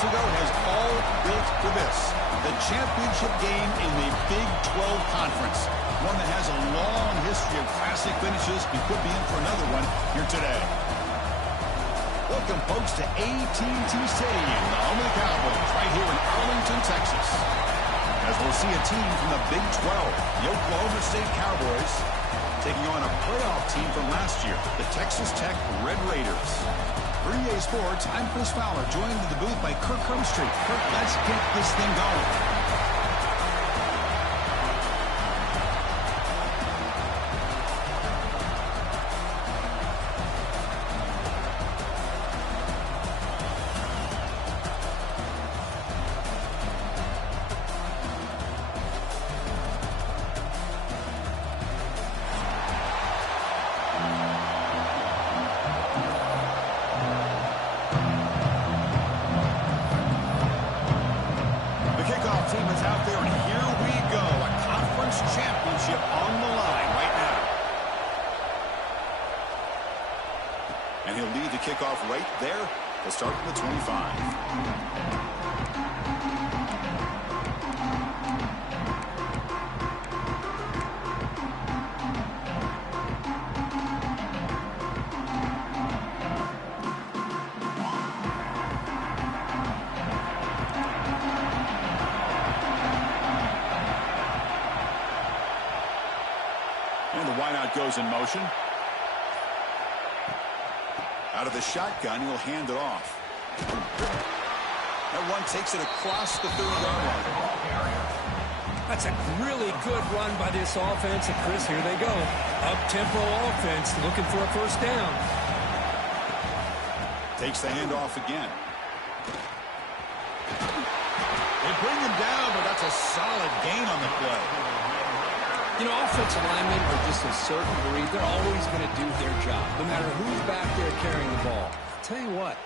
ago has all built for this. The championship game in the Big 12 Conference. One that has a long history of classic finishes. We could be in for another one here today. Welcome, folks, to AT&T Stadium, the home of the Cowboys, right here in Arlington, Texas. As we'll see a team from the Big 12, the Oklahoma State Cowboys, taking on a playoff team from last year, the Texas Tech Red Raiders. For EA Sports, I'm Chris Fowler, joined in the booth by Kirk Hermstreet. Kirk, let's get this thing going. Team is out there, and here we go. A conference championship on the line right now. And he'll lead the kickoff right there to start from the 25. And the wideout goes in motion. Out of the shotgun, he'll hand it off. That one takes it across the 30-yard line. That's a really good run by this offense. And Chris, here they go. Up-tempo offense looking for a first down. Takes the handoff again. They bring him down, but that's a solid gain on the play. You know, offensive linemen are just a certain breed. They're always going to do their job, no matter who's back there carrying the ball. I'll tell you what,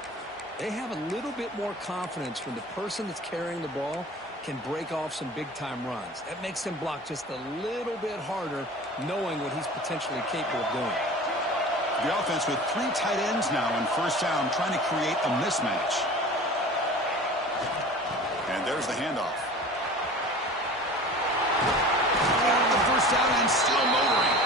they have a little bit more confidence when the person that's carrying the ball can break off some big-time runs. That makes them block just a little bit harder, knowing what he's potentially capable of doing. The offense with 3 tight ends now on first down, trying to create a mismatch. And there's the handoff. First down and still motoring.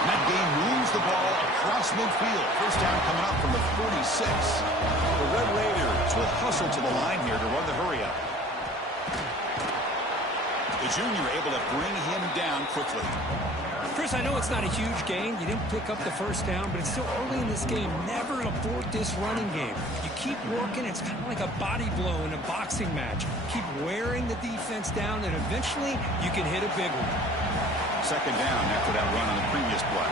And that game moves the ball across midfield. First down coming up from the 46. The Red Raiders will hustle to the line here to run the hurry up. The junior able to bring him down quickly. Chris, I know it's not a huge gain. You didn't pick up the first down, but it's still early in this game. Never abort this running game. You keep working. It's kind of like a body blow in a boxing match. Keep wearing the defense down, and eventually you can hit a big one. Second down after that run on the previous play.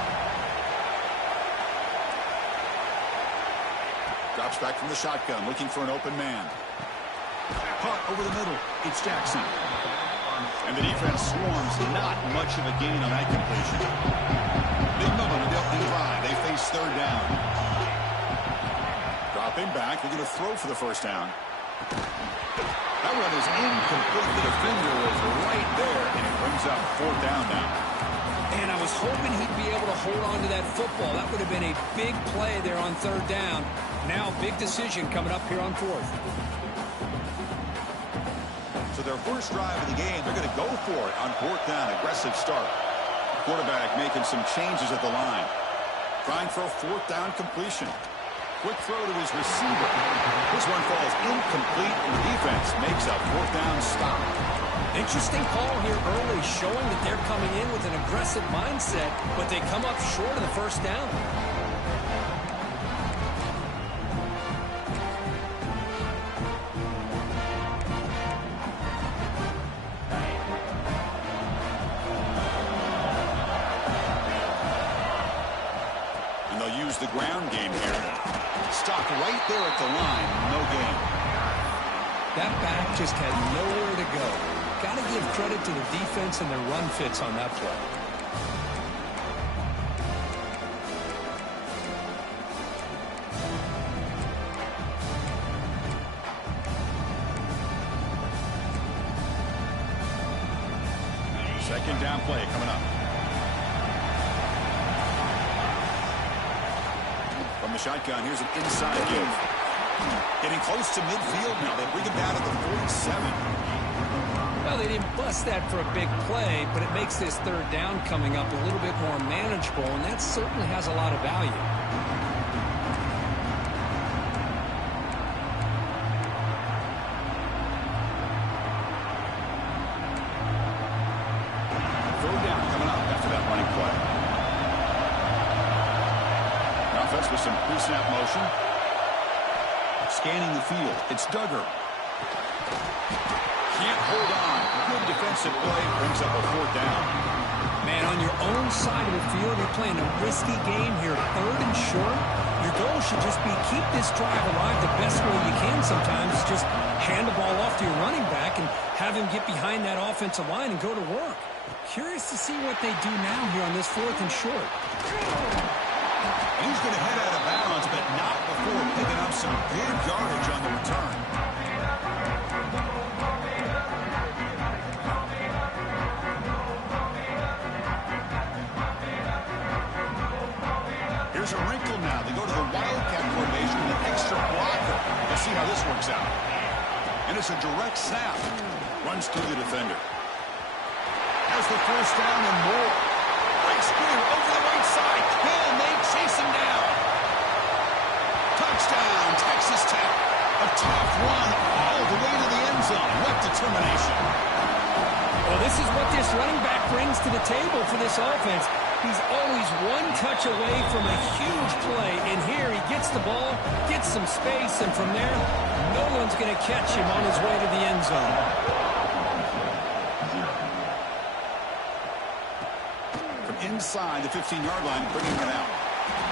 Drops back from the shotgun, looking for an open man. Caught over the middle. It's Jackson. And the defense swarms. Not much of a gain on that completion. Big moment of the opening drive. They face third down. Dropping back. They're going to throw for the first down. That one is incomplete. The defender was right there, and it brings up fourth down now. And I was hoping he'd be able to hold on to that football. That would have been a big play there on third down. Now, big decision coming up here on fourth. So their first drive of the game, they're going to go for it on fourth down. Aggressive start. Quarterback making some changes at the line. Trying for a fourth down completion. Quick throw to his receiver. This one falls incomplete, and the defense makes a fourth down stop. Interesting call here early, showing that they're coming in with an aggressive mindset, but they come up short of the first down. And they'll use the ground game here. Stopped right there at the line. No gain. That back just had nowhere to go. Got to give credit to the defense and their run fits on that play. Second down play coming up. From the shotgun, here's an inside give. Getting close to midfield now. They bring him down to the 47. Well, they didn't bust that for a big play, but it makes this third down coming up a little bit more manageable, and that certainly has a lot of value. Third down coming up after that running play. The offense with some pre-snap motion. Scanning the field. It's Duggar. Can't hold on. Good defensive play. Brings up a fourth down. Man, on your own side of the field, you're playing a risky game here. Third and short. Your goal should just be keep this drive alive the best way you can sometimes. Just hand the ball off to your running back and have him get behind that offensive line and go to work. Curious to see what they do now here on this fourth and short. He's going to head out of bounds, but not before picking up some big yardage on the return. Here's a wrinkle now. They go to the Wildcat formation with an extra blocker. Let's see how this works out. And it's a direct snap. Runs through the defender. Has the first down and more. Breaks through over the right side. Hill may chase him down. Touchdown, Texas Tech. A tough run all the way to the end zone. What determination. Well, this is what this running back brings to the table for this offense. He's always one touch away from a huge play. And here he gets the ball, gets some space, and from there, no one's going to catch him on his way to the end zone. From inside the 15-yard line, bringing it out.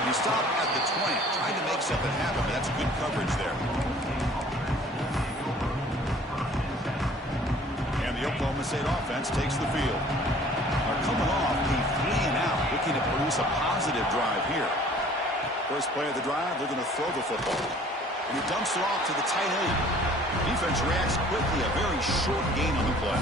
And he stopped at the 20, trying to make something happen, but that's good coverage there. And the Oklahoma State offense takes the field. They're coming off a 3-and-out, looking to produce a positive drive here. First play of the drive, they're going to throw the football. And he dumps it off to the tight end. Defense reacts quickly, a very short gain on the play.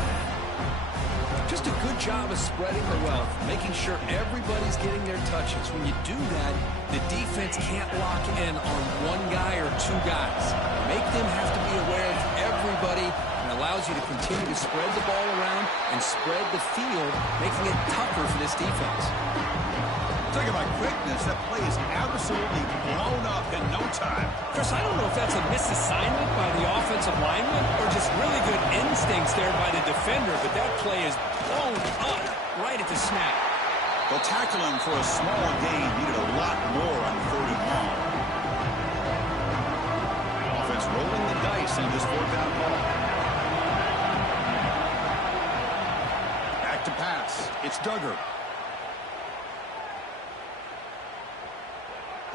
Just a good job of spreading the wealth, making sure everybody's getting their touches. When you do that, the defense can't lock in on one guy or two guys. Make them have to be aware of everybody, and allows you to continue to spread the ball around and spread the field, making it tougher for this defense. Talking about quickness, that play is absolutely blown up in no time. Chris, I don't know if that's a misassignment by the offensive lineman or just really good instincts there by the defender, but that play is blown up right at the snap. They'll tackle him for a small gain. Needed a lot more on 3rd and long. Offense rolling the dice in this fourth down ball. Back to pass. It's Duggar.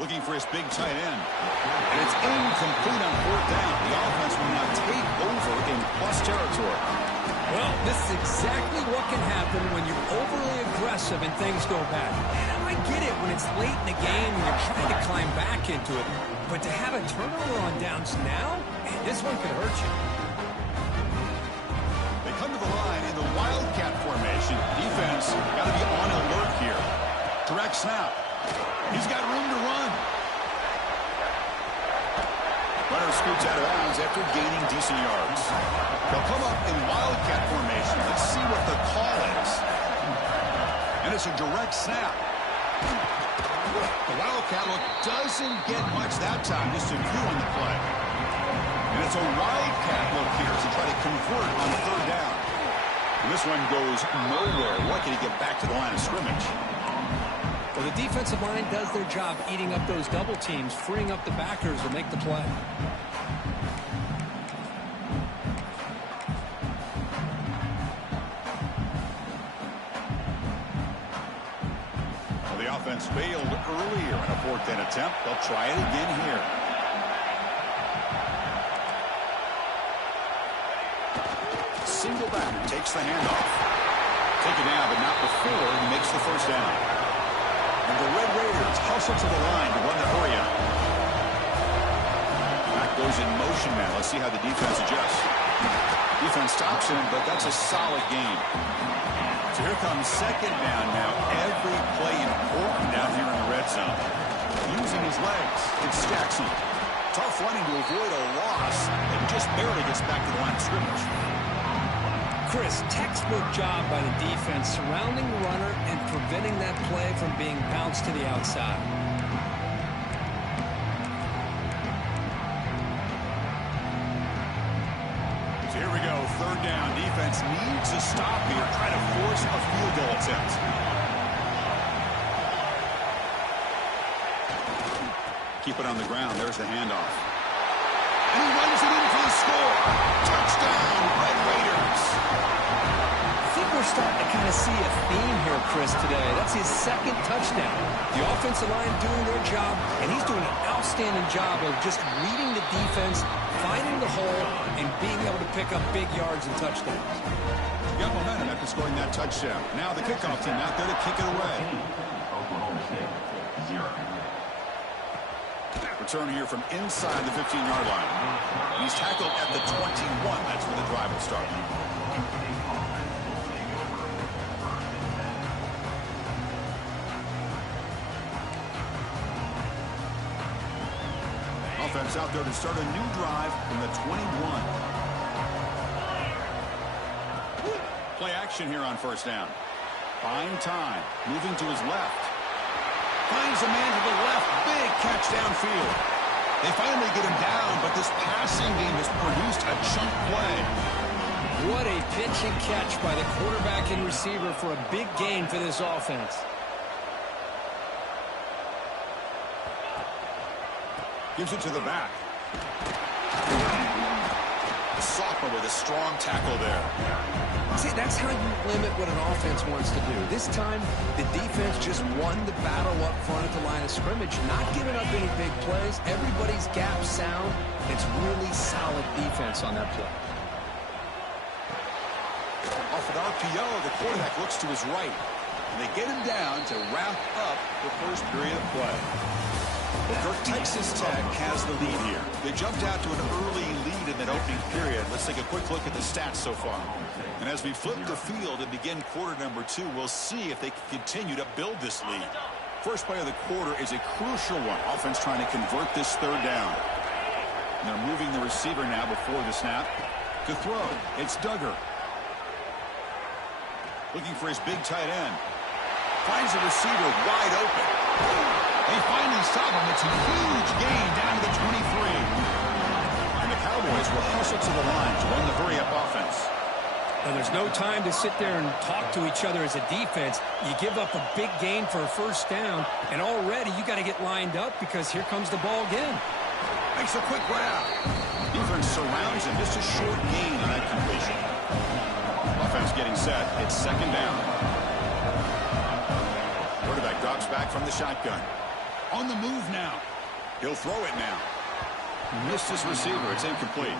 Looking for his big tight end. And it's incomplete on 4th down. The offense will now take over in plus territory. Well, this is exactly what can happen when you're overly aggressive and things go bad. And I get it when it's late in the game and you're trying to climb back into it. But to have a turnover on downs now, man, this one could hurt you. They come to the line in the Wildcat formation. Defense got to be on alert here. Direct snap. He's got room to run. Runner scoots out of bounds after gaining decent yards. They'll come up in Wildcat formation. Let's see what the call is. And it's a direct snap. The Wildcat look doesn't get much that time. Just a few on the play. And it's a Wildcat look here to try to convert on 3rd down. And this one goes nowhere. Lucky to get back to the line of scrimmage. Well, the defensive line does their job eating up those double teams, freeing up the backers to make the play. Well, the offense failed earlier in a 4th down attempt. They'll try it again here. Single back takes the handoff. Taken down, but not before he makes the first down. And the Red Raiders hustle to the line to run the hurry up. Back goes in motion now. Let's see how the defense adjusts. Defense stops him, but that's a solid game. So here comes 2nd down now. Every play important down here in the red zone. Using his legs, it's Jackson. Tough running to avoid a loss, and just barely gets back to the line of scrimmage. Chris, textbook job by the defense surrounding the runner and preventing that play from being bounced to the outside. So here we go, third down. Defense needs a stop here, try to force a field goal attempt. Keep it on the ground. There's the handoff. And he runs it in for the score. Touchdown, Red Raiders. I think we're starting to kind of see a theme here, Chris, today. That's his second touchdown. The offensive line doing their job, and he's doing an outstanding job of just reading the defense, finding the hole, and being able to pick up big yards and touchdowns. Got momentum after scoring that touchdown. Now the kickoff team out there to kick it away. Return here from inside the 15-yard line. He's tackled at the 21. That's where the drive will start. Offense out there to start a new drive from the 21. Play action here on first down. Buying time. Moving to his left. Finds a man to the left. Big catch downfield. They finally get him down, but this passing game has produced a chunk play. What a pitch and catch by the quarterback and receiver for a big gain for this offense. Gives it to the back. Sophomore with a strong tackle there. See, that's how you limit what an offense wants to do. This time, the defense just won the battle up front at the line of scrimmage, not giving up any big plays. Everybody's gap sound. It's really solid defense on that play. Off an RPO, the quarterback looks to his right. And they get him down to wrap up the first period of play. Well, Texas Tech has the lead here. They jumped out to an early lead in that opening period. Let's take a quick look at the stats so far. And as we flip the field and begin quarter number 2, we'll see if they can continue to build this lead. First play of the quarter is a crucial one. Offense trying to convert this third down. And they're moving the receiver now before the snap. To throw, it's Duggar. Looking for his big tight end. Finds the receiver wide open. They finally stop him. It's a huge gain down to the 23. And the Cowboys will hustle to the line to run the hurry-up offense. Now, there's no time to sit there and talk to each other as a defense. You give up a big gain for a first down, and already you got to get lined up because here comes the ball again. Makes a quick grab. Defense surrounds him. Just a short gain on that completion. Offense getting set. It's second down. Quarterback drops back from the shotgun. On the move now. He'll throw it now. Missed his receiver. It's incomplete.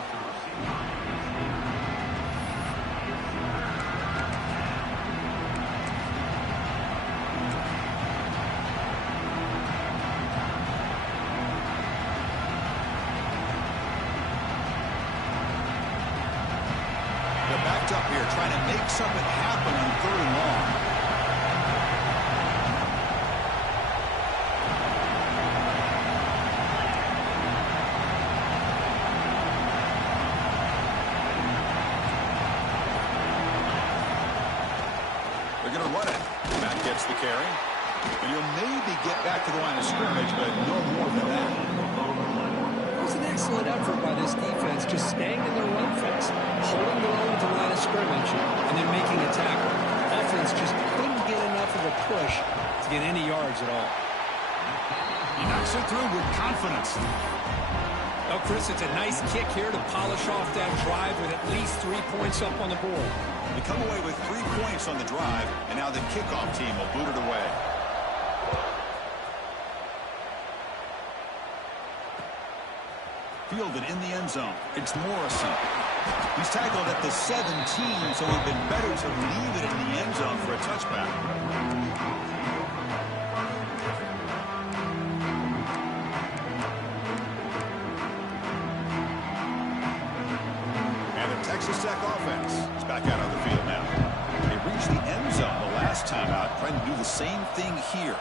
They're backed up here trying to make something happen on third and long. They're going to run it. Matt gets the carry. And he'll maybe get back to the line of scrimmage, but no more than that. It was an excellent effort by this defense, just staying in their run fence, holding their own at the line of scrimmage, and then making a tackle. Offense just couldn't get enough of a push to get any yards at all. He knocks it through with confidence. Oh, Chris, it's a nice kick here to polish off that drive with at least 3 points up on the board. They come away with 3 points on the drive, and now the kickoff team will boot it away. Fielded in the end zone. It's Morrison. He's tackled at the 17, so it would have been better to leave it in the end zone for a touchback. And the Texas Tech offense is back out on the field now. They reached the end zone the last time out, trying to do the same thing here.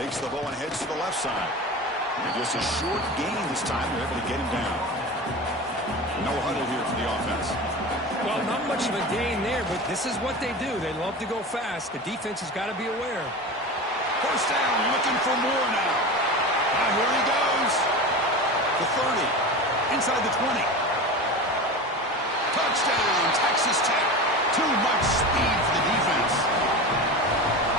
Takes the ball and heads to the left side. And just a short gain this time. They're able to get him down. No huddle here for the offense. Well, not much of a gain there, but this is what they do. They love to go fast. The defense has got to be aware. First down, looking for more now. Now here he goes. The 30. Inside the 20. Touchdown, Texas Tech. Too much speed for the defense.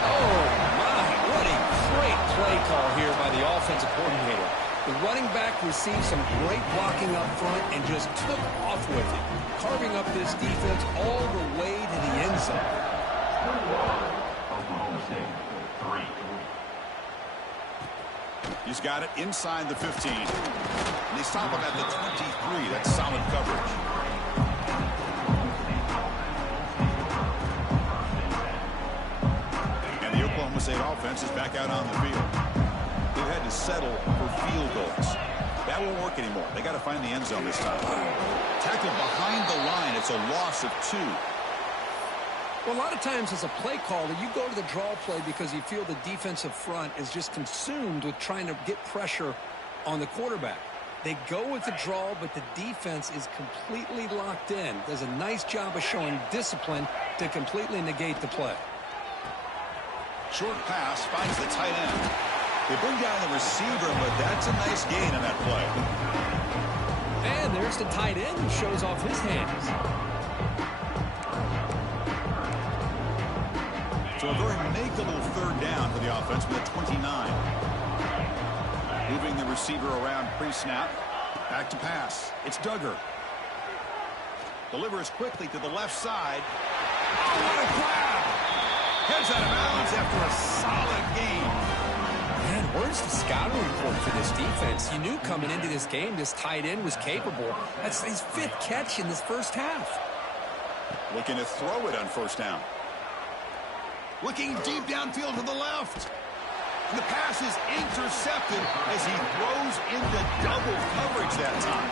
Oh, my. What a great play call here by the offensive coordinator. The running back received some great blocking up front and just took off with it, carving up this defense all the way to the end zone. He's got it inside the 15. And they stop him at the 23. That's solid coverage. And the Oklahoma State offense is back out on the field. They've had to settle for field goals. That won't work anymore. They got to find the end zone this time. Tackled behind the line. It's a loss of 2. Well, a lot of times as a play caller, you go to the draw play because you feel the defensive front is just consumed with trying to get pressure on the quarterback. They go with the draw, but the defense is completely locked in. Does a nice job of showing discipline to completely negate the play. Short pass finds the tight end. They bring down the receiver, but that's a nice gain on that play. And there's the tight end who shows off his hands. So a very makeable third down for the offense with a 29. Moving the receiver around pre-snap. Back to pass. It's Duggar. Delivers quickly to the left side. Oh, what a grab! Heads out of bounds after a solid game. Man, where's the scouting report for this defense? You knew coming into this game this tight end was capable. That's his 5th catch in this first half. Looking to throw it on first down. Looking deep downfield to the left. And the pass is intercepted as he throws into double coverage that time.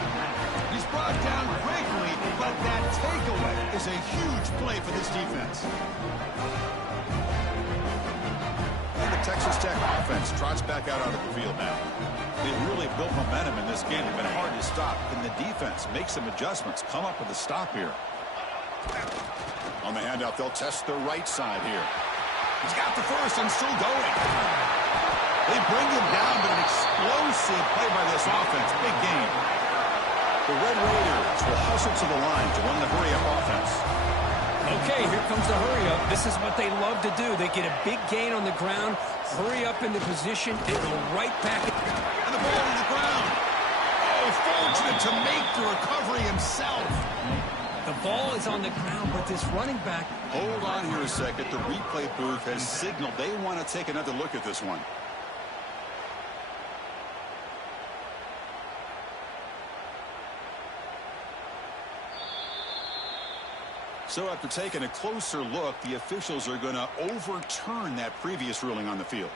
He's brought down quickly, but that takeaway is a huge play for this defense. And the Texas Tech offense trots back out onto the field now. They've really built momentum in this game. They've been hard to stop. Can the defense make some adjustments, come up with a stop here? On the handout, they'll test the right side here. He's got the first and still going. They bring him down, but an explosive play by this offense. Big game. The Red Raiders will hustle to the line to run the hurry-up offense. Okay, here comes the hurry-up. This is what they love to do. They get a big gain on the ground, hurry up into position, and go right back. And the ball on the ground. Oh, fortunate to make the recovery himself. The ball is on the ground, but this running back... Hold on here a second. The replay booth has signaled they want to take another look at this one. So after taking a closer look, the officials are going to overturn that previous ruling on the field.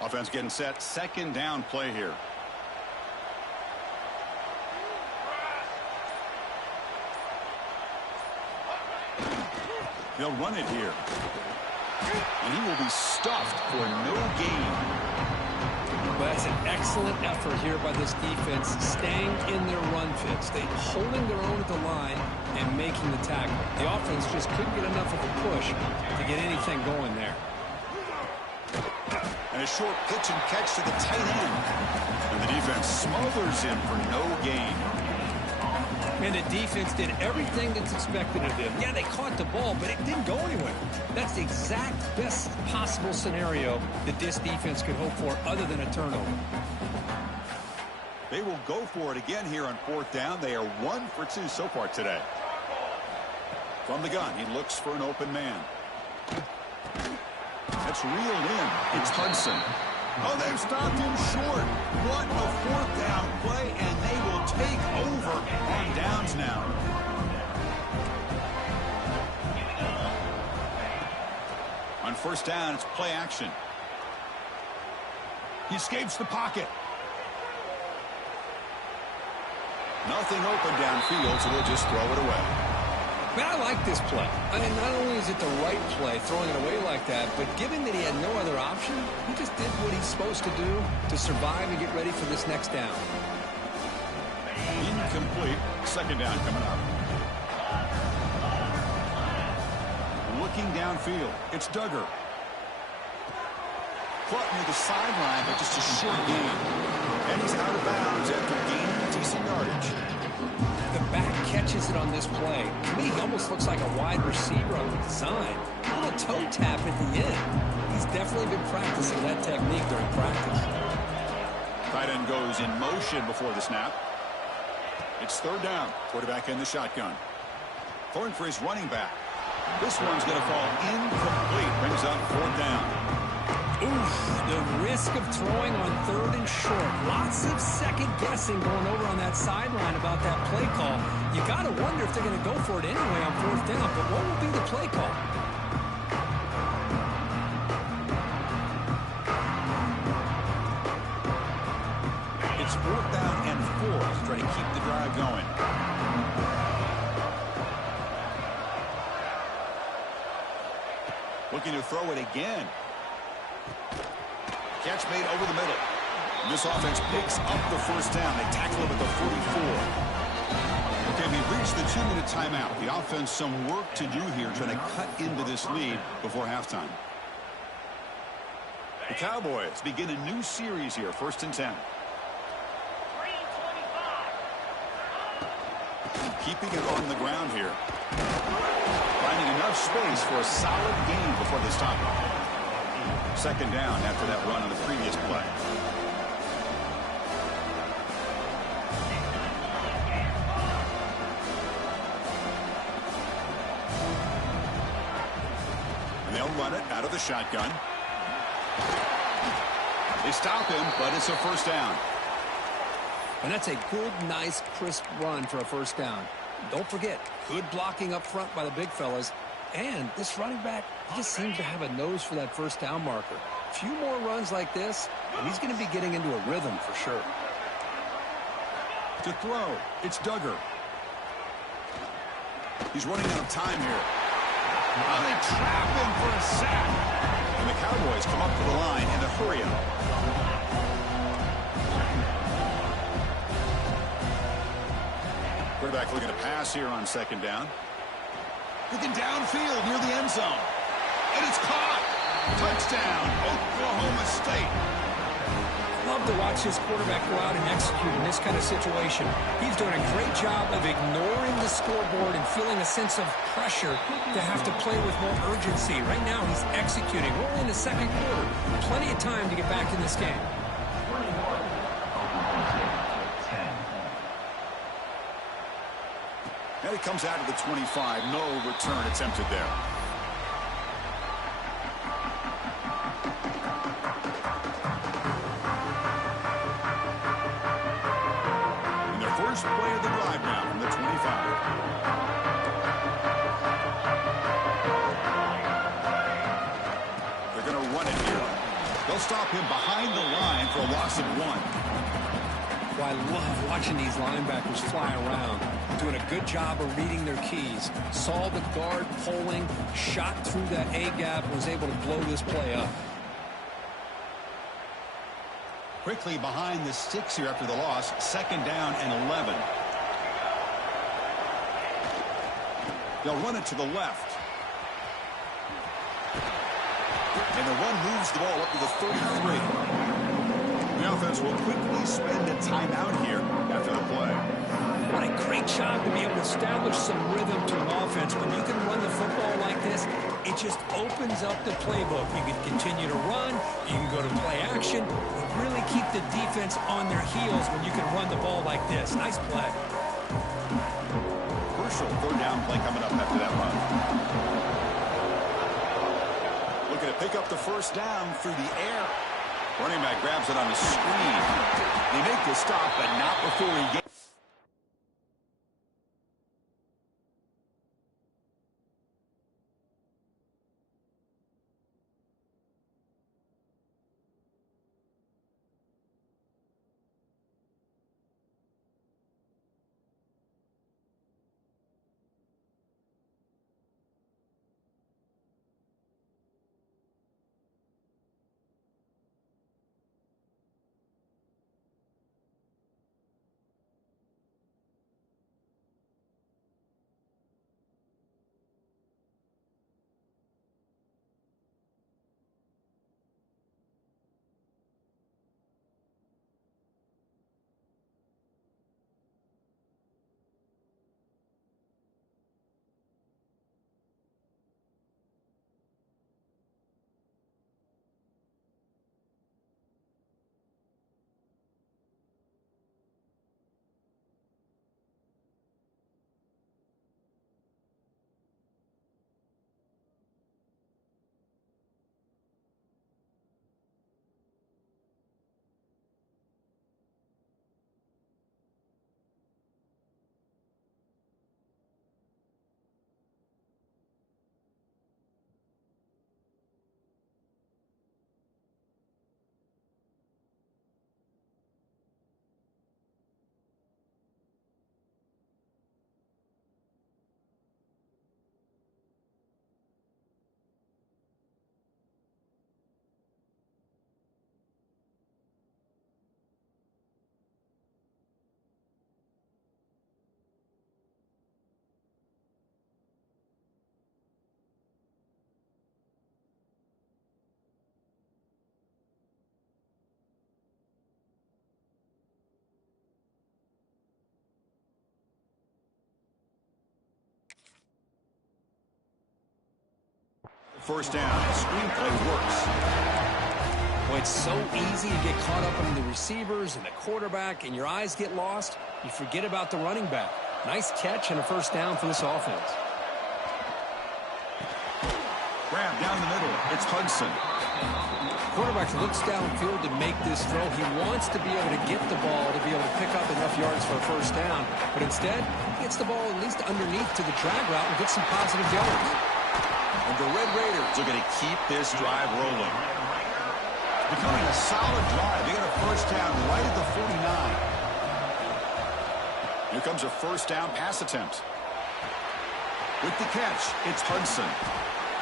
Offense getting set. Second down play here. They'll run it here. And he will be stuffed for no gain. Well, that's an excellent effort here by this defense, staying in their run fits. They holding their own at the line and making the tackle. The offense just couldn't get enough of a push to get anything going there. And a short pitch and catch to the tight end. And the defense smothers him for no gain. And the defense did everything that's expected of them. Yeah, they caught the ball, but it didn't go anywhere. That's the exact best possible scenario that this defense could hope for other than a turnover. They will go for it again here on fourth down. They are 1 for 2 so far today. From the gun, he looks for an open man. That's reeled in. It's Hudson. Oh, they've stopped him short. What a fourth down play, and they will take over on downs now. On first down, it's play action. He escapes the pocket. Nothing open downfield, so they'll just throw it away. Man, I like this play. I mean, not only is it the right play, throwing it away like that, but given that he had no other option, he just did what he's supposed to do to survive and get ready for this next down. Incomplete. Second down coming up. Looking downfield. It's Duggar. Caught near the sideline, but just a short gain. And he's out of bounds after gaining decent yardage. The back catches it on this play. To me, he almost looks like a wide receiver on the design. A little toe tap at the end. He's definitely been practicing that technique during practice. Tight end goes in motion before the snap. It's third down. Quarterback in the shotgun. Throwing for his running back. This one's going to fall incomplete. Brings up fourth down. Oof, the risk of throwing on third and short. Lots of second guessing going over on that sideline about that play call. You got to wonder if they're going to go for it anyway on fourth down, but what will be the play call? It's fourth down and 4 to try to keep the drive going. Looking to throw it again. Catch made over the middle. This offense picks up the first down. They tackle him at the 44. Okay, we've reached the 2-minute timeout. The offense some work to do here trying to cut into this lead before halftime. The Cowboys begin a new series here, 1st and 10. Keeping it on the ground here. Finding enough space for a solid gain before they stop it. Second down after that run on the previous play. And they'll run it out of the shotgun. They stop him, but it's a first down. And that's a good, nice, crisp run for a first down. Don't forget, good blocking up front by the big fellas. And this running back, he just seems to have a nose for that first down marker. A few more runs like this, and he's going to be getting into a rhythm for sure. To throw, it's Duggar. He's running out of time here. Oh, they trap him for a sack. And the Cowboys come up to the line in a hurry-up. Quarterback looking to pass here on second down. Looking downfield near the end zone. And it's caught. Touchdown, Oklahoma State. Love to watch this quarterback go out and execute in this kind of situation. He's doing a great job of ignoring the scoreboard and feeling a sense of pressure to have to play with more urgency. Right now, he's executing. We're only in the second quarter. Plenty of time to get back in this game. And it comes out of the 25. No return attempted there. And the first play of the drive now from the 25. They're going to run it here. They'll stop him behind the line for a loss of 1. Well, I love watching these linebackers fly around, doing a good job of reading their keys. Saw the guard pulling, shot through that A-gap, and was able to blow this play up. Quickly behind the sticks here after the loss. Second down and 11. They'll run it to the left. And the run moves the ball up to the 33. The offense will quickly spend a timeout here after the play. What a great job to be able to establish some rhythm to an offense. When you can run the football like this, it just opens up the playbook. You can continue to run. You can go to play action. You really keep the defense on their heels when you can run the ball like this. Nice play. Crucial third down play coming up after that run. Looking to pick up the first down through the air. Running back grabs it on the screen. They make the stop, but not before he gets. First down. Screenplay works. Boy, it's so easy to get caught up in the receivers and the quarterback, and your eyes get lost. You forget about the running back. Nice catch and a first down for this offense. Grab down the middle. It's Hudson. Quarterback looks downfield to make this throw. He wants to be able to get the ball to be able to pick up enough yards for a first down. But instead, he gets the ball at least underneath to the drag route and gets some positive yards. And the Red Raiders are going to keep this drive rolling. Becoming a solid drive. They got a first down right at the 49. Here comes a first down pass attempt. With the catch, it's Hudson.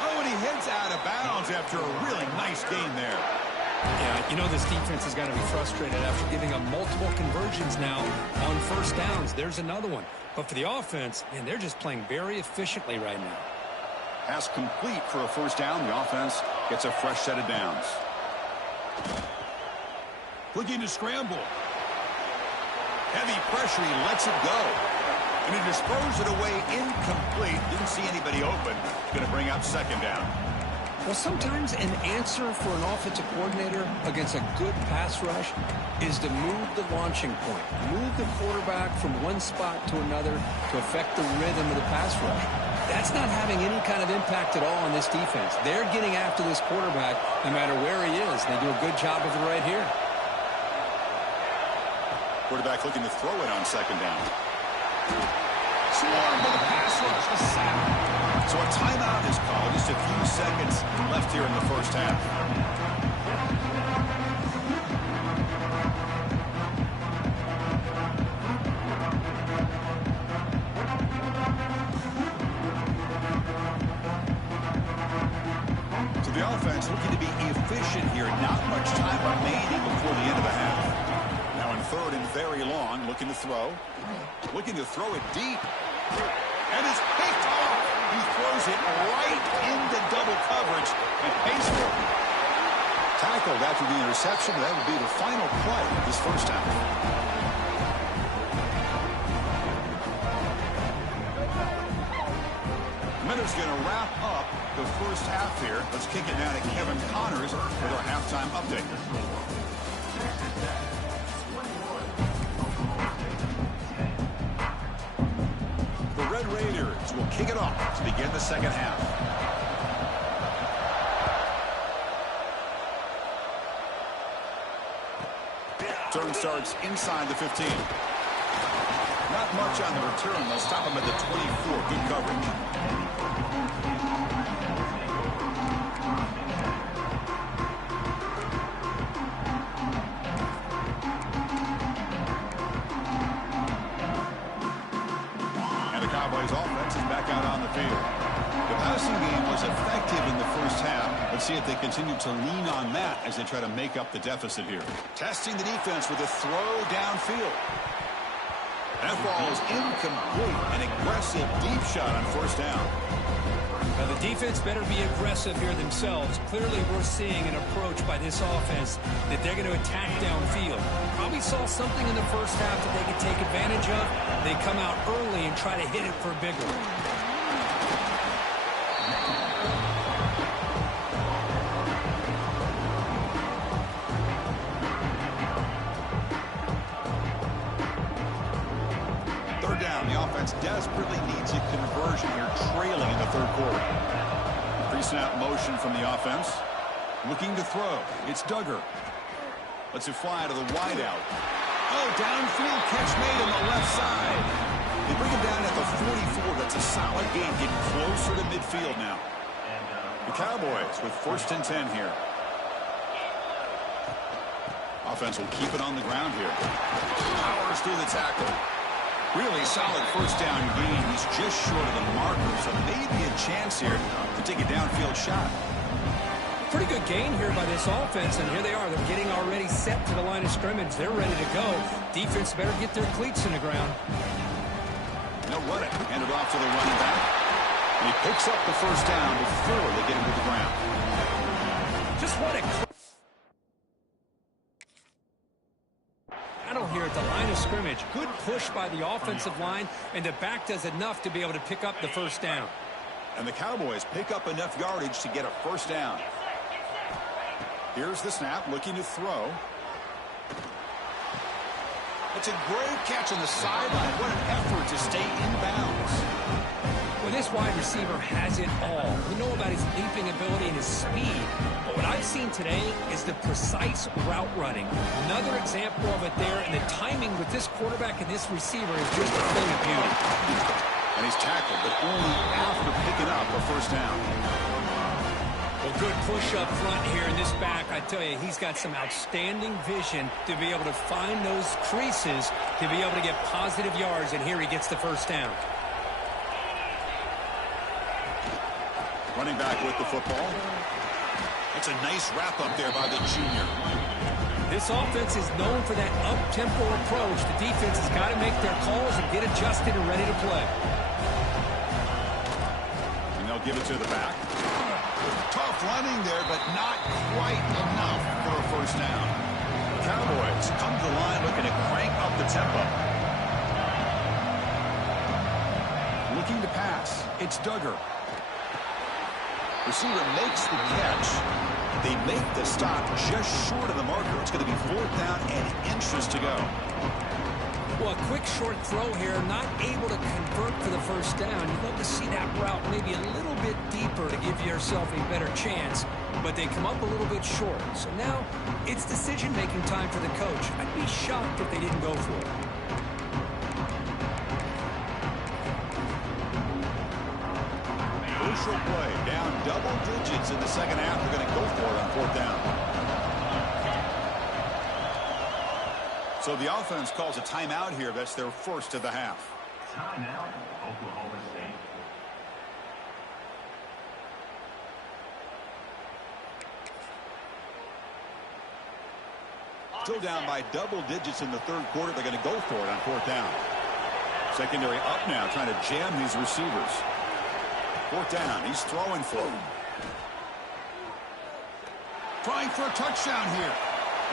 Oh, and he heads out of bounds after a really nice gain there. Yeah, you know this defense has got to be frustrated after giving up multiple conversions now on first downs. There's another one. But for the offense, man, they're just playing very efficiently right now. Pass complete for a first down. The offense gets a fresh set of downs. Looking to scramble. Heavy pressure. He lets it go. And he just throws it away incomplete. Didn't see anybody open. Going to bring up second down. Well, sometimes an answer for an offensive coordinator against a good pass rush is to move the launching point. Move the quarterback from one spot to another to affect the rhythm of the pass rush. That's not having any kind of impact at all on this defense. They're getting after this quarterback no matter where he is. They do a good job of it right here. Quarterback looking to throw it on second down. Swarmed with a pass rush. A sack. So a timeout is called. Just a few seconds left here in the first half. So the offense looking to be efficient here. Not much time remaining before the end of the half. Now in third and very long, looking to throw. Looking to throw it deep. And it's picked off. He throws it right into double coverage and pays for it. Tackled after the interception. That would be the final play of this first half. Minute's going to wrap up the first half here. Let's kick it now to Kevin Connors with our halftime update. The Red Raiders will kick it off to begin the second half. Turn starts inside the 15. Not much on the return. They'll stop him at the 24. Good coverage. Offense is back out on the field. The passing game was effective in the first half. Let's see if they continue to lean on that as they try to make up the deficit here. Testing the defense with a throw downfield. That ball is incomplete. An aggressive deep shot on first down. Now the defense better be aggressive here themselves. Clearly we're seeing an approach by this offense that they're going to attack downfield. Probably saw something in the first half that they could take advantage of. They come out early and try to hit it for a big one. Third down. The offense desperately needs a conversion here, trailing in the third quarter. Pre-snap motion from the offense. Looking to throw. It's Duggar. Lets it fly to the wideout. Oh, downfield catch made on the left side. They bring him down at the 44. That's a solid gain. Getting closer to midfield now. The Cowboys with first and 10 here. Offense will keep it on the ground here. Powers through the tackle. Really solid first down gain. He's just short of the marker, so maybe a chance here to take a downfield shot. Pretty good gain here by this offense, and here they are. They're getting already set to the line of scrimmage. They're ready to go. Defense better get their cleats in the ground. No running. Hand it off to the running back. And he picks up the first down before they get him to the ground. Just what a battle here at the line of scrimmage. Good push by the offensive line, and the back does enough to be able to pick up the first down. And the Cowboys pick up enough yardage to get a first down. Here's the snap, looking to throw. It's a great catch on the sideline. What an effort to stay in bounds. Well, this wide receiver has it all. We know about his leaping ability and his speed. But what I've seen today is the precise route running. Another example of it there, and the timing with this quarterback and this receiver is just a thing of beauty. And he's tackled, but only after picking up a first down. Well, good push up front here in this back. I tell you, he's got some outstanding vision to be able to find those creases, to be able to get positive yards, and here he gets the first down. Running back with the football. It's a nice wrap up there by the junior. This offense is known for that up-tempo approach. The defense has got to make their calls and get adjusted and ready to play. And they'll give it to the back. Tough running there, but not quite enough for a first down. Cowboys come to the line looking to crank up the tempo. Looking to pass. It's Duggar. Receiver makes the catch. They make the stop just short of the marker. It's going to be 4th down and inches to go. Well, a quick short throw here, not able to convert for the first down. You'd love to see that route maybe a little bit deeper to give yourself a better chance, but they come up a little bit short. So now it's decision-making time for the coach. I'd be shocked if they didn't go for it. Crucial play, down double digits in the second half. They're going to go for it on 4th down. So the offense calls a timeout here. That's their first of the half. Timeout, Oklahoma State. Still down by double digits in the third quarter. They're going to go for it on 4th down. Secondary up now, trying to jam these receivers. 4th down. He's throwing for him. Trying for a touchdown here.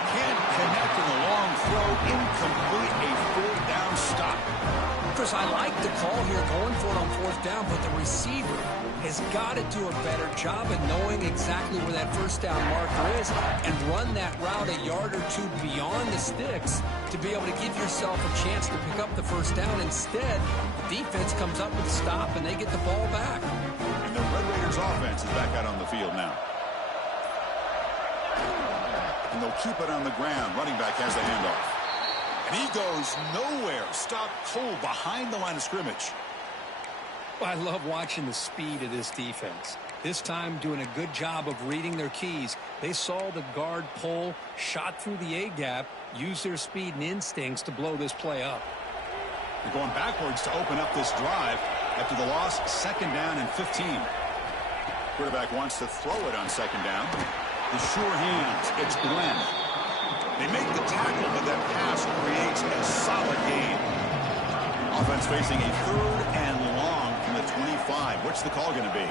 Can't connect in the long throw. Incomplete. A 4th down stop. Chris, I like the call here, going for it on 4th down, but the receiver has got to do a better job of knowing exactly where that first down marker is and run that route a yard or two beyond the sticks to be able to give yourself a chance to pick up the first down. Instead, the defense comes up with a stop, and they get the ball back. And the Red Raiders offense is back out on the field now. And they'll keep it on the ground. Running back has the handoff. And he goes nowhere. Stopped cold behind the line of scrimmage. Well, I love watching the speed of this defense. This time doing a good job of reading their keys. They saw the guard pull, shot through the A-gap, used their speed and instincts to blow this play up. They're going backwards to open up this drive after the loss. 2nd down and 15. Quarterback wants to throw it on 2nd down. The sure hands. It's Glenn. They make the tackle, but that pass creates a solid gain. Offense facing a 3rd and long from the 25. What's the call going to be?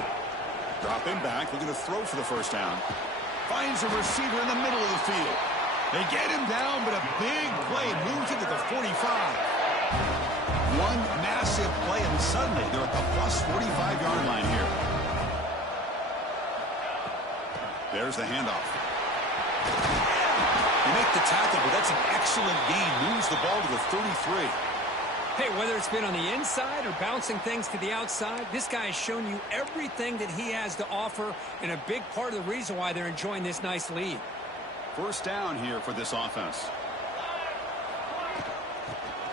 Dropping back, looking to throw for the first down. Finds a receiver in the middle of the field. They get him down, but a big play moves into the 45. One massive play, and suddenly they're at the plus 45-yard line here. There's the handoff. They make the tackle, but that's an excellent gain. Moves the ball to the 33. Hey, whether it's been on the inside or bouncing things to the outside, this guy has shown you everything that he has to offer, and a big part of the reason why they're enjoying this nice lead. First down here for this offense.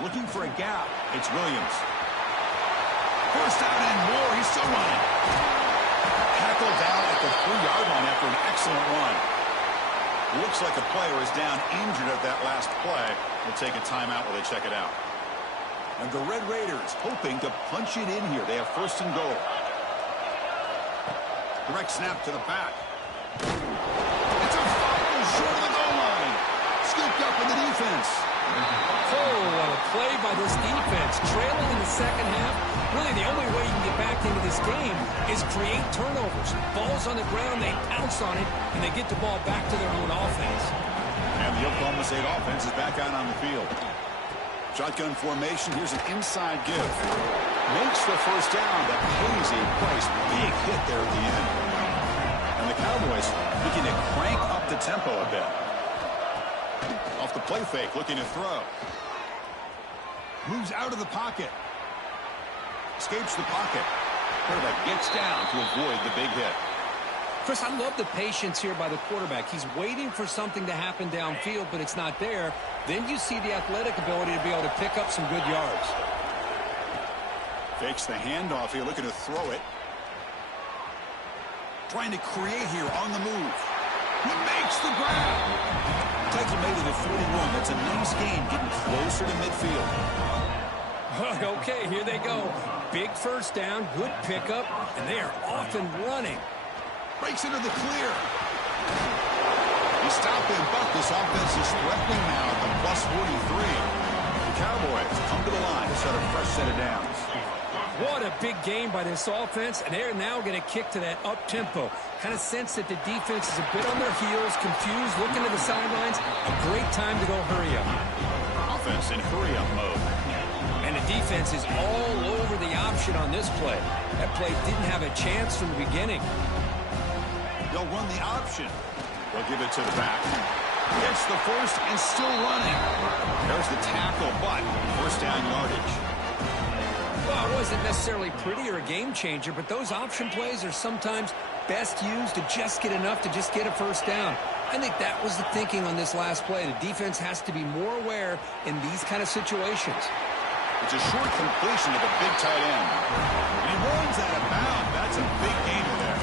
Looking for a gap. It's Williams. First down and more. He's still running. Tackled down at the 3-yard line after an excellent run. Looks like a player is down injured at that last play. We'll take a timeout while they check it out. And the Red Raiders hoping to punch it in here. They have 1st and goal. Direct snap to the back. It's a fumble short of the goal line. Scooped up in the defense. Oh, what a play by this defense. Trailing in the second half. Really, the only way you can get back into this game is create turnovers. Ball's on the ground, they pounce on it, and they get the ball back to their own offense. And the Oklahoma State offense is back out on the field. Shotgun formation. Here's an inside give. Makes the first down, but pays a price. Big hit there at the end. And the Cowboys looking to crank up the tempo a bit. Off the play fake, looking to throw. Moves out of the pocket. Escapes the pocket. Quarterback gets down to avoid the big hit. Chris, I love the patience here by the quarterback. He's waiting for something to happen downfield, but it's not there. Then you see the athletic ability to be able to pick up some good yards. Fakes the handoff here, looking to throw it. Trying to create here on the move. He makes the grab. Takes him to the 41. That's a nice gain, getting closer to midfield. Okay, here they go. Big first down, good pickup, and they are off and running. Breaks into the clear. He stopped him, but this offense is threatening now at the plus 43. The Cowboys come to the line to set a fresh set of downs. What a big game by this offense, and they're now going to kick to that up-tempo. Kind of sense that the defense is a bit on their heels, confused, looking to the sidelines. A great time to go hurry up. Offense in hurry-up mode. And the defense is all over the option on this play. That play didn't have a chance from the beginning. They'll run the option. They'll give it to the back. Gets the first and still running. There's the tackle, but first down yardage. Well, it wasn't necessarily pretty or a game changer, but those option plays are sometimes best used to just get enough to just get a first down. I think that was the thinking on this last play. The defense has to be more aware in these kind of situations. It's a short completion to the big tight end. And he runs out of bounds. That's a big gainer there.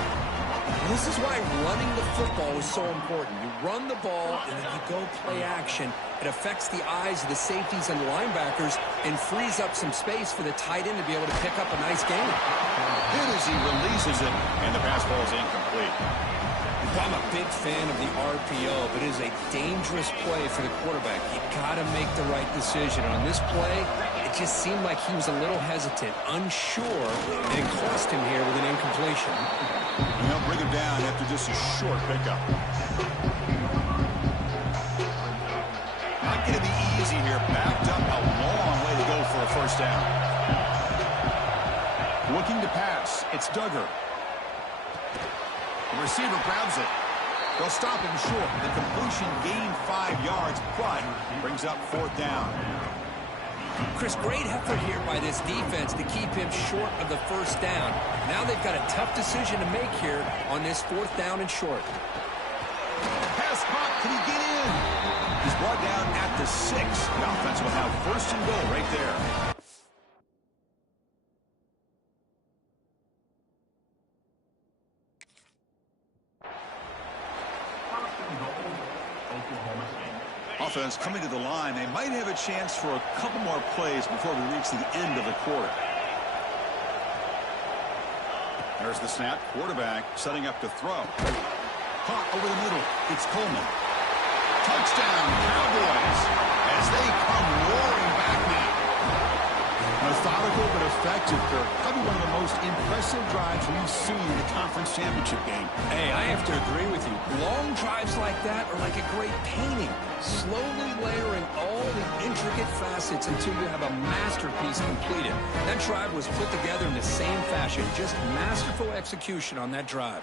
This is why running the football is so important. You run the ball, and then you go play action. It affects the eyes of the safeties and the linebackers and frees up some space for the tight end to be able to pick up a nice gain. Hit as he releases it, and the pass ball is incomplete. I'm a big fan of the RPO, but it is a dangerous play for the quarterback. You got to make the right decision. On this play, it just seemed like he was a little hesitant, unsure, and it cost him here with an incompletion. And they'll bring him down after just a short pickup. Not going to be easy here. Backed up a long way to go for a first down. Looking to pass. It's Duggar. The receiver grabs it. They'll stop him short. The completion gained 5 yards, but brings up fourth down. Chris, great effort here by this defense to keep him short of the first down. Now they've got a tough decision to make here on this fourth down and short. Pass pop. Can he get in? He's brought down at the 6. The offense will have first and goal right there. Offense coming to the line. They might have a chance for a couple more plays before we reach the end of the quarter. There's the snap. Quarterback setting up to throw. Caught over the middle. It's Coleman. Touchdown, Cowboys, as they come roaring back now. Methodical but effective, Kirk. Probably one of the most impressive drives we've seen in the conference championship game. Hey, I have to agree with you. Long drives like that are like a great painting. Slowly layering all the intricate facets until you have a masterpiece completed. That drive was put together in the same fashion. Just masterful execution on that drive.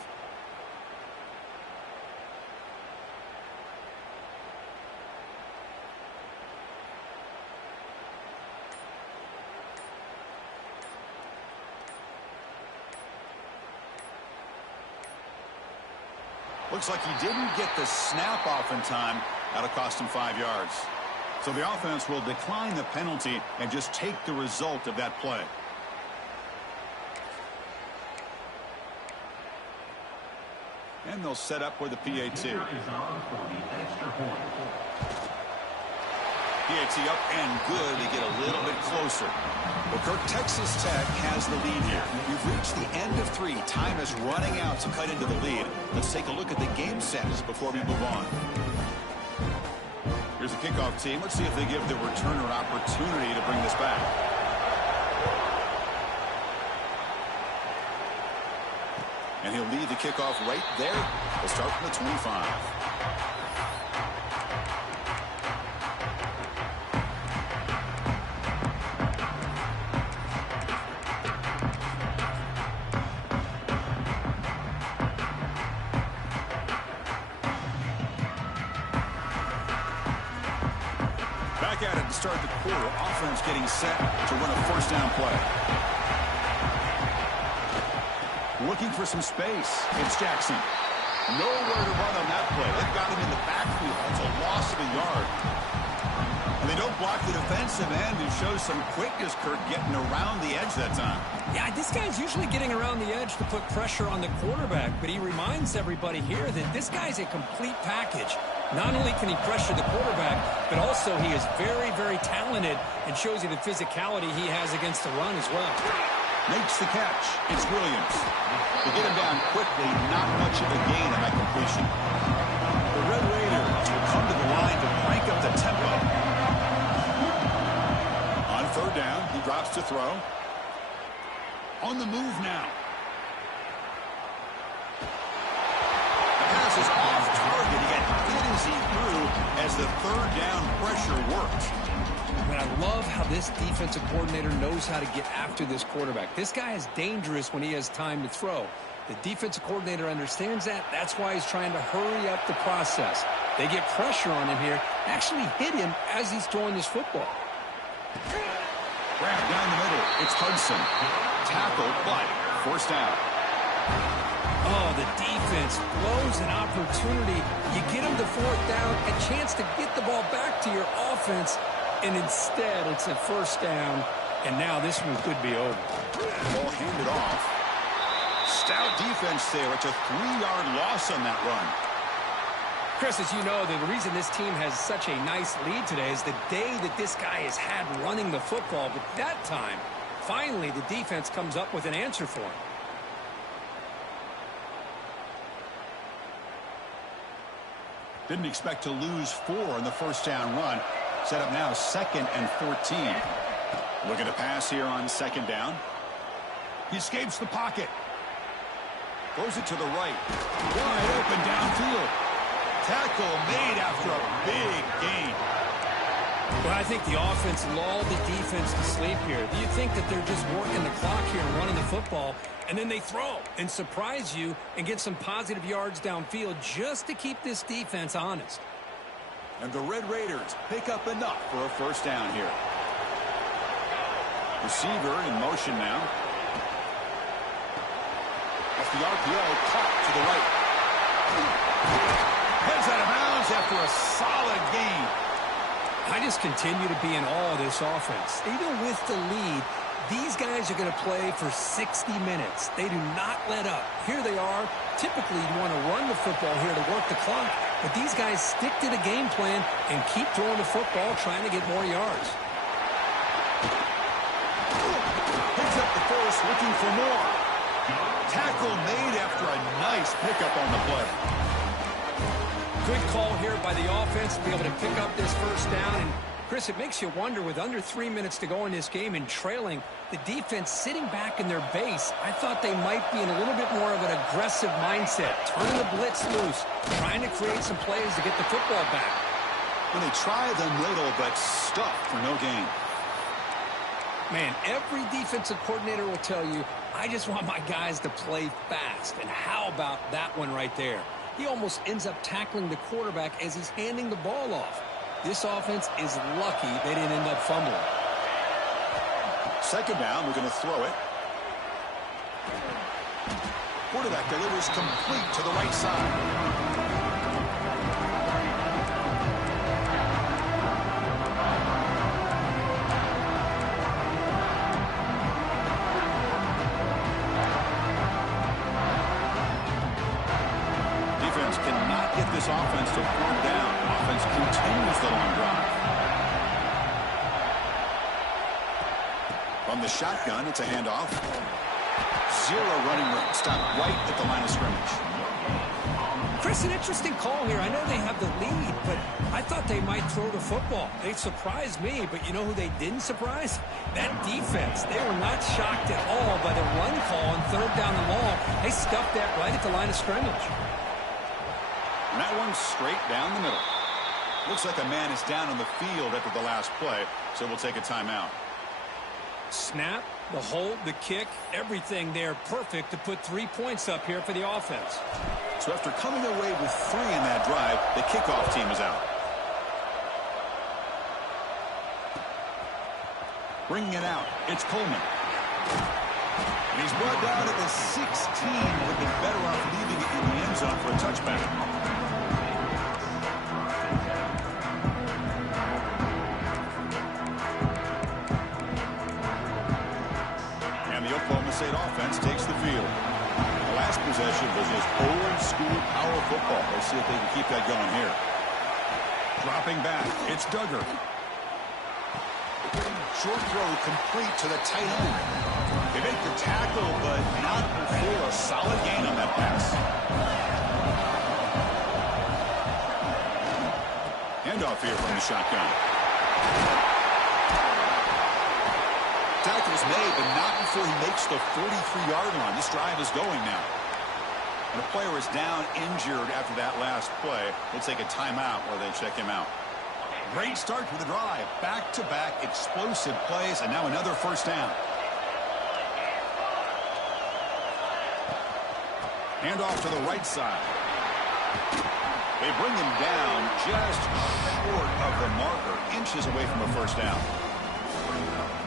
Looks like he didn't get the snap off in time. That'll cost him 5 yards. So the offense will decline the penalty and just take the result of that play. And they'll set up with the PAT. PAT up and good to get a little bit closer. Well, Kirk, Texas Tech has the lead here. We've reached the end of 3. Time is running out to cut into the lead. Let's take a look at the game stats before we move on. Here's the kickoff team. Let's see if they give the returner opportunity to bring this back. And he'll lead the kickoff right there. We'll start from the 25. to start the quarter. Offense getting set to run a first down play. Looking for some space. It's Jackson. Nowhere to run on that play. They've got him in the backfield. That's a loss of a yard. And they don't block the defensive end, who shows some quickness, Kurt, getting around the edge that time. Yeah, this guy's usually getting around the edge to put pressure on the quarterback, but he reminds everybody here that this guy's a complete package. Not only can he pressure the quarterback, but also he is very, very talented and shows you the physicality he has against the run as well. Makes the catch. It's Williams. They get him down quickly, not much of a gain on that completion. The Red Raiders will come to the line to crank up the tempo. On third down, he drops to throw. On the move now. The pass is off target. He got hit as he threw as the third down pressure worked. But I love how this defensive coordinator knows how to get after this quarterback. This guy is dangerous when he has time to throw. The defensive coordinator understands that. That's why he's trying to hurry up the process. They get pressure on him here, actually hit him as he's throwing this football. Wrap down the middle. It's Hudson. Tackle, but first down. Oh, the defense blows an opportunity. You get him to fourth down, a chance to get the ball back to your offense, and instead it's a first down, and now this one could be over. Ball handed off. Stout defense there. It's a 3-yard loss on that run. Chris, as you know, the reason this team has such a nice lead today is the day that this guy has had running the football. But that time, finally, the defense comes up with an answer for him. Didn't expect to lose 4 on the first down run. Set up now 2nd and 14. Looking to pass here on 2nd down. He escapes the pocket. Throws it to the right. Wide open downfield. Tackle made after a big gain. Well, I think the offense lulled the defense to sleep here. Do you think that they're just working the clock here and running the football, and then they throw and surprise you and get some positive yards downfield just to keep this defense honest? And the Red Raiders pick up enough for a first down here. Receiver in motion now. Off the RPO, caught to the right. Heads out of bounds after a solid gain. I just continue to be in awe of this offense. Even with the lead, these guys are going to play for 60 minutes. They do not let up. Here they are. Typically, you want to run the football here to work the clock, but these guys stick to the game plan and keep throwing the football, trying to get more yards. Picks up the force, looking for more. Tackle made after a nice pickup on the play. Good call here by the offense to be able to pick up this first down. And, Chris, it makes you wonder, with under 3 minutes to go in this game and trailing, the defense sitting back in their base, I thought they might be in a little bit more of an aggressive mindset, turning the blitz loose, trying to create some plays to get the football back. When they try the middle, but stuck for no gain. Man, every defensive coordinator will tell you, I just want my guys to play fast. And how about that one right there? He almost ends up tackling the quarterback as he's handing the ball off. This offense is lucky they didn't end up fumbling. 2nd down, we're going to throw it. Quarterback delivers complete to the right side. Defense cannot get this offense to 4th down. Offense continues the long drive. From the shotgun, it's a handoff. 0 running room. Stopped right at the line of scrimmage. Chris, an interesting call here. I know they have the lead, but I thought they might throw the football. They surprised me, but you know who they didn't surprise? That defense. They were not shocked at all by the run call on 3rd down and long. They stuffed that right at the line of scrimmage. And that one's straight down the middle. Looks like a man is down on the field after the last play, so we'll take a timeout. Snap, the hold, the kick, everything there perfect to put 3 points up here for the offense. So after coming away with 3 in that drive, the kickoff team is out. Bringing it out, it's Coleman. And he's brought down at the 16. Would have been better off leaving it in the end zone for a touchback. And the Oklahoma State offense takes the field. The last possession was just old-school power football. Let's see if they can keep that going here. Dropping back, it's Duggar. Short throw complete to the tight end. They make the tackle, but not before a solid gain on that pass. Handoff here from the shotgun. Tackle's made, but not before he makes the 43-yard line. This drive is going now. And the player is down injured after that last play. We'll take a timeout while they check him out. Great start to the drive. Back-to-back explosive plays, and now another first down. Handoff to the right side. They bring him down just short of the marker, inches away from a first down.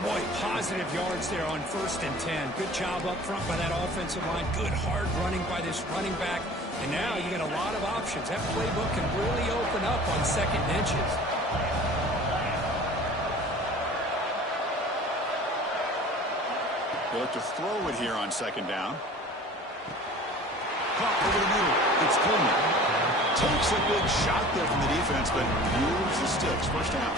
Boy, positive yards there on 1st and 10. Good job up front by that offensive line. Good hard running by this running back. And now you get a lot of options. That playbook can really open up on 2nd and inches. They look to throw it here on 2nd down. Caught over the middle. It's Coleman. Takes a big shot there from the defense, but moves the sticks. First down.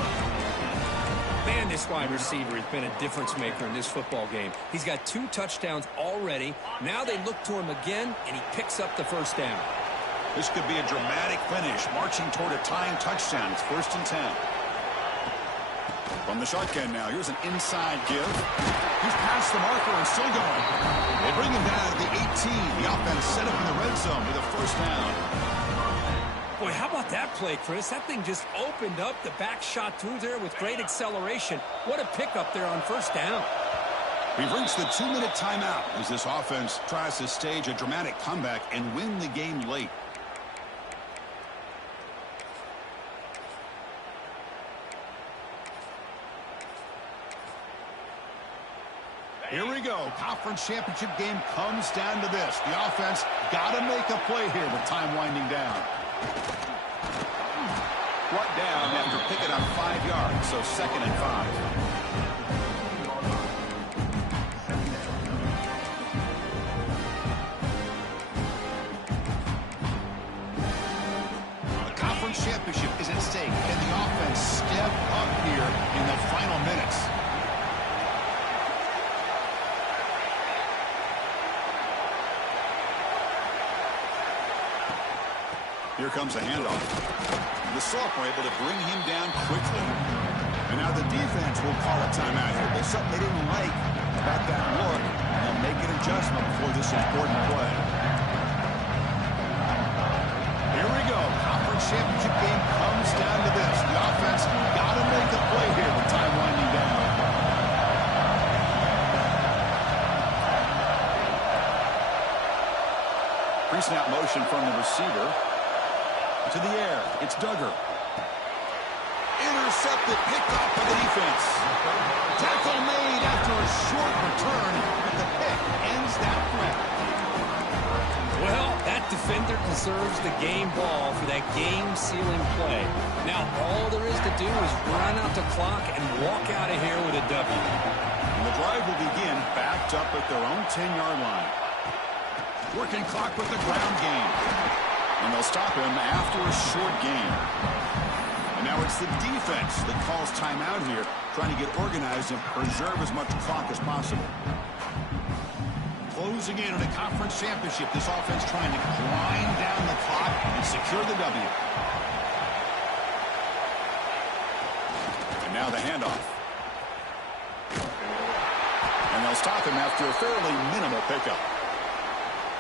Man, this wide receiver has been a difference maker in this football game. He's got 2 touchdowns already. Now they look to him again, and he picks up the first down. This could be a dramatic finish, marching toward a tying touchdown. It's 1st and 10. From the shotgun now, here's an inside give. He's past the marker and still going. They bring him down to the 18. The offense set up in the red zone with a first down. Boy, how about that play, Chris? That thing just opened up. The back shot through there with great acceleration. What a pickup there on first down. We've reached the 2-minute timeout as this offense tries to stage a dramatic comeback and win the game late. Here we go. Conference championship game comes down to this. The offense got to make a play here with time winding down. Brought down after picking up 5 yards, so 2nd and 5. The conference championship is at stake, and the offense step up here in the final minutes. Here comes a handoff. The Salk were able to bring him down quickly. And now the defense will call a timeout here. There's something they didn't like about that look. They'll make an adjustment before this important play. Here we go. Conference championship game comes down to this. The offense got to make a play here with time winding down. Pre-snap motion from the receiver. To the air, it's Duggar. Intercepted, picked off by the defense. Tackle made after a short return, but the pick ends that threat. Well, that defender deserves the game ball for that game-sealing play. Now, all there is to do is run out the clock and walk out of here with a W. And the drive will begin backed up at their own 10-yard line. Working clock with the ground game. And they'll stop him after a short game. And now it's the defense that calls timeout here, trying to get organized and preserve as much clock as possible. Closing in on a conference championship, this offense trying to grind down the clock and secure the W. And now the handoff. And they'll stop him after a fairly minimal pickup.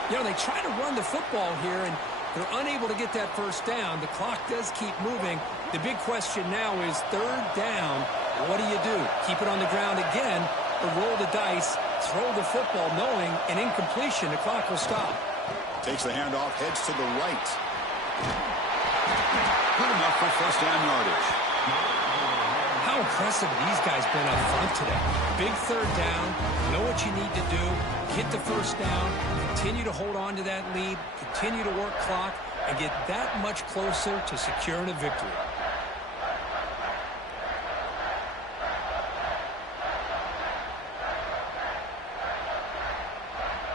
You know, they try to run the football here, and they're unable to get that first down. The clock does keep moving. The big question now is 3rd down. What do you do? Keep it on the ground again, or roll the dice, throw the football, knowing an incompletion, the clock will stop. Takes the handoff, heads to the right. Good enough for first down yardage. How impressive have these guys been up front today? Big third down, know what you need to do, get the first down, continue to hold on to that lead, continue to work clock, and get that much closer to securing a victory.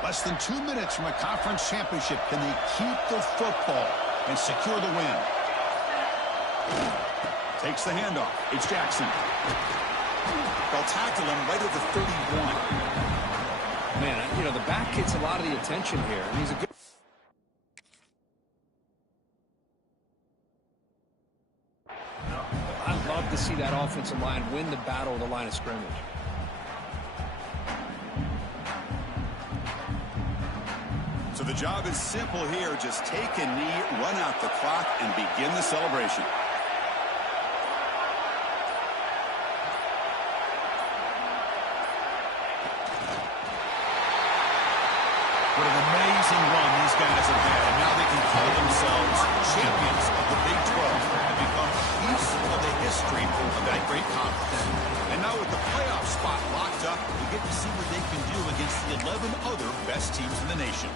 Less than 2 minutes from a conference championship. Can they keep the football and secure the win? Takes the handoff. It's Jackson. They'll tackle him right at the 31. Man, you know, the back gets a lot of the attention here, and he's a good... I'd love to see that offensive line win the battle of the line of scrimmage. So the job is simple here. Just take a knee, run out the clock, and begin the celebration. What an amazing run these guys have had. And now they can call themselves champions of the Big 12 and become a piece of the history of that great conference. And now with the playoff spot locked up, we get to see what they can do against the 11 other best teams in the nation.